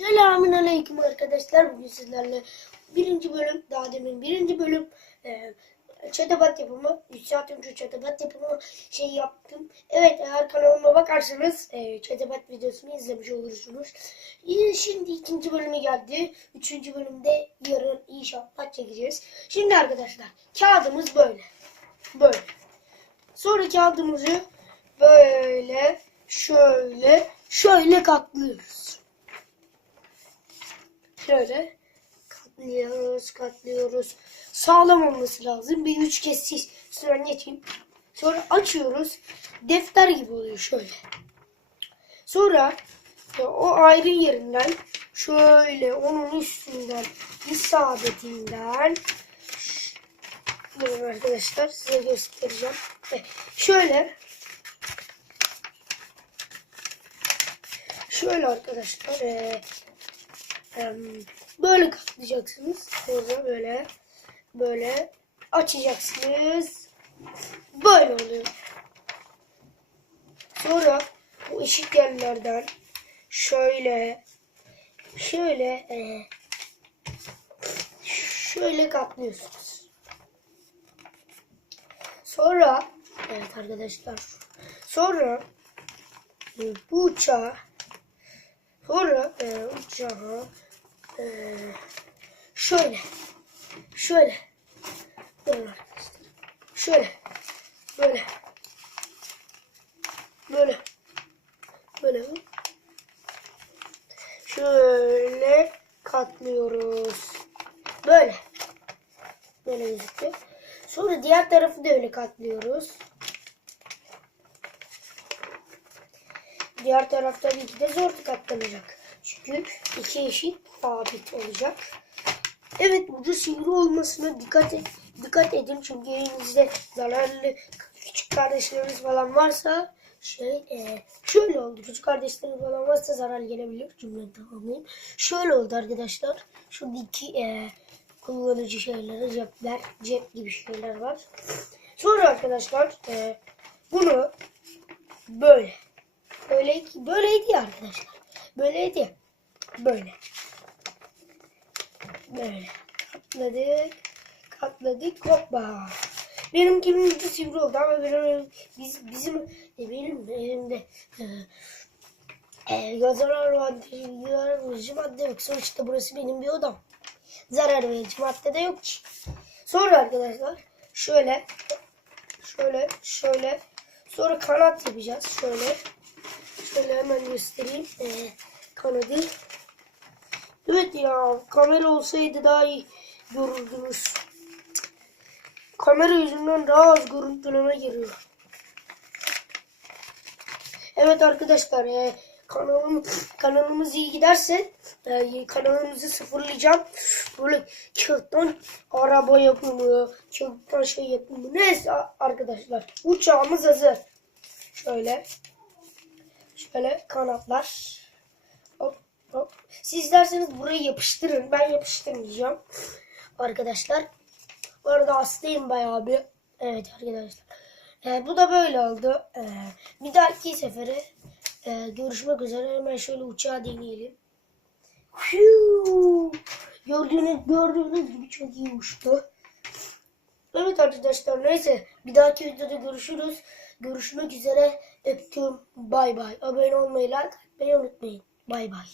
Selamünaleyküm arkadaşlar. Bugün sizlerle birinci bölüm çatapat yapımı, 3 saat önce çatapat yapımı yaptım. Evet, eğer kanalıma bakarsanız çatapat videosunu izlemiş olursunuz. Şimdi ikinci bölümü geldi. Üçüncü bölümde yarın inşallah çekeceğiz. Şimdi arkadaşlar kağıdımız böyle. Sonra kağıdımızı böyle şöyle katlıyoruz. Şöyle katlıyoruz. Sağlam olması lazım. Bir 3 kez süren geçeyim. Sonra açıyoruz. Defter gibi oluyor şöyle. Sonra o ayrı yerinden şöyle onun üstünden isabetinden durun arkadaşlar, size göstereceğim. Şöyle arkadaşlar böyle katlayacaksınız. Sonra böyle açacaksınız. Böyle oluyor. Sonra bu eşit yerlerden şöyle katlıyorsunuz. Sonra evet arkadaşlar, sonra bu uçağı şöyle böyle arkadaşlar, şöyle katlıyoruz. Böyle gözüküyor. Sonra diğer tarafı da öyle katlıyoruz. Diğer taraf tabii ki de zor katlanacak. Çünkü iki eşit sabit olacak. Evet, ucu sivri olmasına dikkat edin. Çünkü elinizde zararlı küçük kardeşleriniz falan varsa şöyle oldu. Küçük kardeşleriniz falan varsa zarar gelebilir. Cümleyi tamamlayayım. Şöyle oldu arkadaşlar. Şuradaki kullanıcı şeyleri, cep gibi şeyler var. Sonra arkadaşlar bunu böyleydi ya arkadaşlar. Böyleydi. Böyle katladık hoppa. Benimkinin ucu sivri oldu ama benim elimde zarar verici madde yok. Sonuçta burası benim bir odam. Zarar verici madde de yok ki. Sonra arkadaşlar şöyle sonra kanat yapacağız. Şöyle hemen göstereyim kanadı. Evet ya, kamera olsaydı daha iyi görürdünüz. Kamera yüzünden daha az görüntüleme giriyor. Evet arkadaşlar, kanalımız iyi giderse kanalımızı sıfırlayacağım. Böyle kağıttan araba yapımı, kağıttan yapımı. Neyse arkadaşlar, uçağımız hazır. Şöyle kanatlar. Hop. Siz derseniz burayı yapıştırın. Ben yapıştırmayacağım arkadaşlar. Bu arada hastayım bayağı bir. Evet arkadaşlar. Bu da böyle oldu. Bir dahaki sefere görüşmek üzere. Hemen şöyle uçağı deneyelim. Gördüğünüz gibi çok iyi uçtu. Evet arkadaşlar, neyse. Bir dahaki videoda görüşürüz. Görüşmek üzere. Öptüm. Bay bay. Abone olmayı, like atmayı unutmayın. Bay bay.